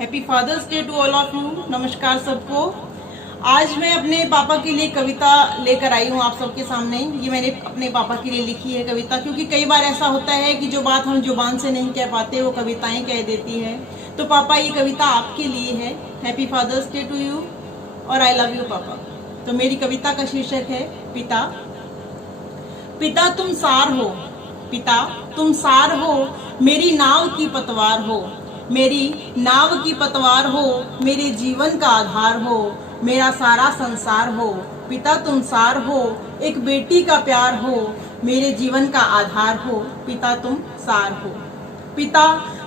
Happy Father's Day to all of you. नमस्कार सबको। आज मैं अपने पापा के लिए कविता लेकर आई हूँ आप सबके सामने। ये मैंने अपने पापा के लिए लिखी है कविता, क्योंकि कई बार ऐसा होता है कि जो बात हम जुबान से नहीं कह पाते वो कविताएं कह देती है। तो पापा, ये कविता आपके लिए है। Happy Father's Day to you और आई लव यू पापा। तो मेरी कविता का शीर्षक है पिता। पिता तुम सार हो, पिता तुम सार हो, मेरी नाव की पतवार हो, मेरी नाव की पतवार हो, मेरे जीवन का आधार हो, मेरा सारा संसार हो। पिता तुम सार हो, एक बेटी का प्यार हो, मेरे जीवन का आधार हो। पिता तुम सार हो। पिता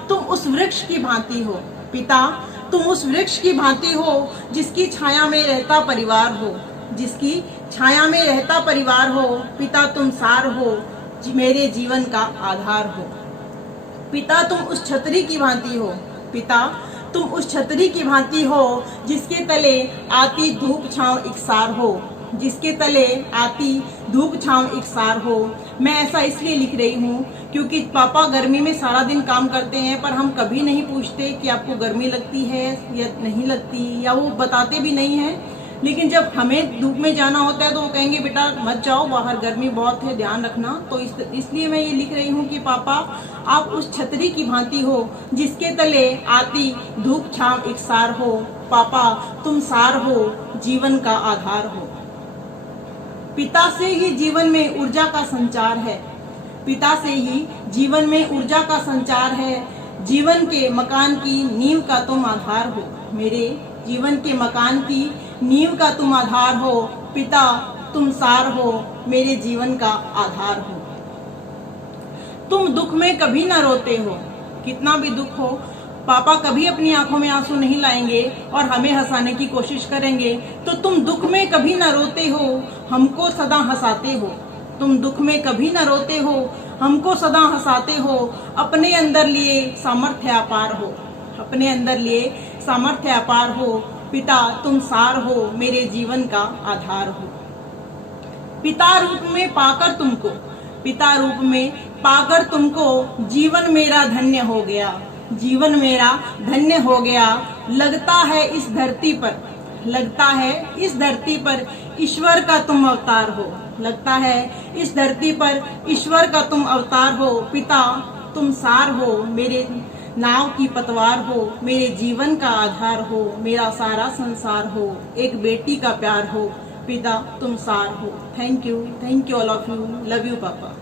तुम उस वृक्ष की भांति हो, पिता तुम उस वृक्ष की भांति हो, जिसकी छाया में रहता परिवार हो, जिसकी छाया में रहता परिवार हो। पिता तुम सार हो, मेरे जीवन का आधार हो। पिता तुम उस छतरी की भांति हो, पिता तुम उस छतरी की भांति हो, जिसके तले आती धूप छांव इकसार हो, जिसके तले आती धूप छांव इकसार हो। मैं ऐसा इसलिए लिख रही हूँ क्योंकि पापा गर्मी में सारा दिन काम करते हैं, पर हम कभी नहीं पूछते कि आपको गर्मी लगती है या नहीं लगती, या वो बताते भी नहीं हैं। लेकिन जब हमें धूप में जाना होता है तो वो कहेंगे बेटा मत जाओ बाहर, गर्मी बहुत है, ध्यान रखना। तो इसलिए मैं ये लिख रही हूँ कि पापा आप उस छतरी की भांति हो, जिसके तले आती धूप छांव इकसार हो। पापा तुम सार हो, जीवन का आधार हो। पिता से ही जीवन में ऊर्जा का संचार है, पिता से ही जीवन में ऊर्जा का संचार है। जीवन के मकान की नींव का तुम आधार हो, मेरे जीवन के मकान की नींव का तुम आधार हो। पिता तुम सार हो, मेरे जीवन का आधार हो। तुम दुख में कभी ना रोते हो, कितना भी दुख हो पापा कभी अपनी आंखों में आंसू नहीं लाएंगे और हमें हंसाने की कोशिश करेंगे। तो तुम दुख में कभी ना रोते हो, हमको सदा हंसाते हो। तुम दुख में कभी ना रोते हो, हमको सदा हंसाते हो। अपने अंदर लिए सामर्थ्य अपार हो, अपने अंदर लिए सामर्थ्य अपार हो। पिता तुम सार हो, मेरे जीवन का आधार हो। पिता रूप में पाकर तुमको, पिता रूप में पाकर तुमको, जीवन मेरा धन्य हो गया, जीवन मेरा धन्य हो गया। लगता है इस धरती पर, लगता है इस धरती पर ईश्वर का तुम अवतार हो, लगता है इस धरती पर ईश्वर का तुम अवतार हो। पिता तुम सार हो, मेरे नाव की पतवार हो, मेरे जीवन का आधार हो, मेरा सारा संसार हो, एक बेटी का प्यार हो। पिता तुम सार हो। Thank you all of you. Love you पापा।